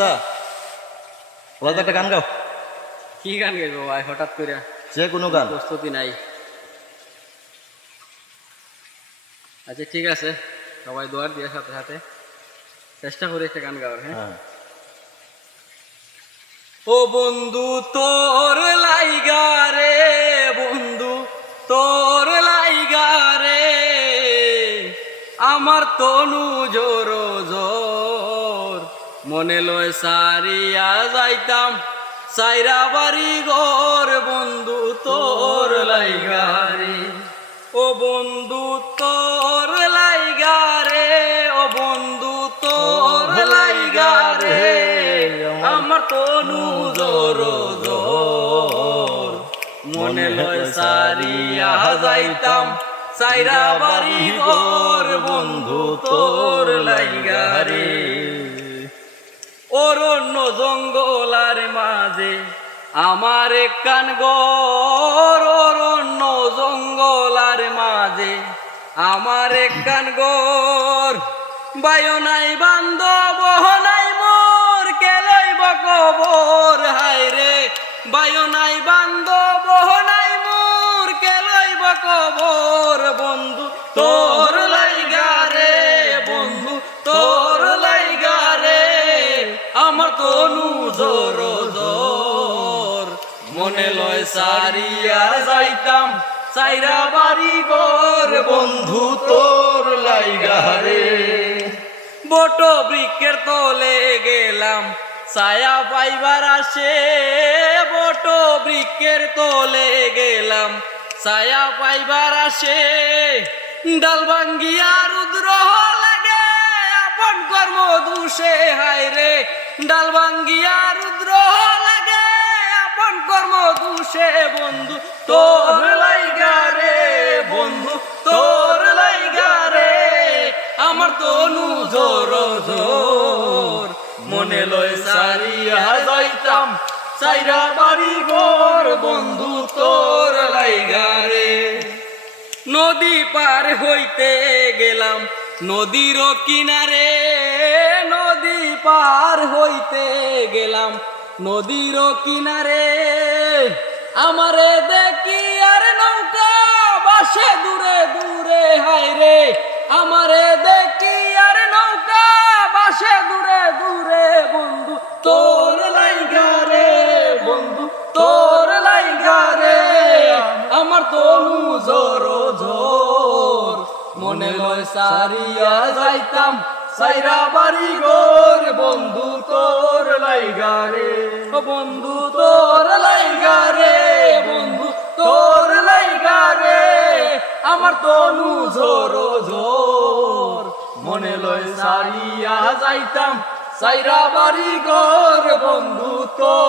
একটা গান গাও। কি গান গাইবো ভাই হঠাৎ করে? যে কোনো গান। প্রস্তুতি নাই। আচ্ছা ঠিক আছে, সবাই দোয়ার দিয়ে সাথে সাথে চেষ্টা করি একটা গান গাওয়ার। হ্যাঁ, ও বন্ধু তোর লাইগা রে, বন্ধু তোর লাইগা রে, আমার তনু জোর জোর, মনে লয় সারিয়া যাইতাম সাইরা বাড়ি ঘর, বন্ধু তোর লাইগা রে, ও বন্ধু তোর লাইগা রে, ও বন্ধু তোর লাইগা রে, আমার তনু জোর জোর, মনে লয় সারিয়া যাইতাম সাইরা বাড়ি ঘর, বন্ধু তোর লাইগা রে। অরণ্য জঙ্গলার মাঝে আমার কান গর, অরণ্য জঙ্গলার মাঝে আমার কান গর, বায়ু নাই বান্ধব নাই মোর, কে লইব কবর, হায় রে বায়ু নাই বান্ধব নাই মোর, কে লইব কবর, বন্ধু তোর লাইগা রে, বন্ধু তোর লাইগা রে, আমার তনু জোর জোর, মনে লয় সারিয়া যাইতাম সাইরা বাড়ি ঘর, বন্ধু তোর লাইগা রে। বট বৃক্ষের তলে গেলাম ছায়া পাইবার আসে, বট বৃক্ষের তলে গেলাম ছায়া পাইবার আসে, ডাল ভাঙ্গিয়া রুদ্র লাগে আপন কর্ম দোষে, হায় রে ডাল ভাঙ্গিয়া রুদ্র লাগে আপন কর্ম দোষে, বন্ধু তোর লাইগা রে, বন্ধু তোর লাইগা রে, আমার তনু জোর জোর, মনে লয় সারিয়া যাইতাম সাইরা বাড়ি ঘর, বন্ধু তোর লাইগা রে। নদী পার হইতে গেলাম নদীর কিনারে, নদী পার হইতে গেলাম নদীর কিনারে, আমারে দেখি আর নৌকা বাসে দূরে দূরে, হায় রে আমারে দেখি আর নৌকা বাসে দূরে দূরে, বন্ধু তোর লাইগা রে, বন্ধু তোর লাইগা রে, আমার তনু জোর জোর, মনে লয় সারিয়া যাইতাম সাইরা বাড়ি ঘর, বন্ধু তোর লাইগা রে, বন্ধু তোর লাইগা রে, বন্ধু তোর লাইগা রে, আমার তনু জোর জোর, মনে লয় সারিয়া যাইতাম সাইরা বাড়ি ঘর, বন্ধু তোর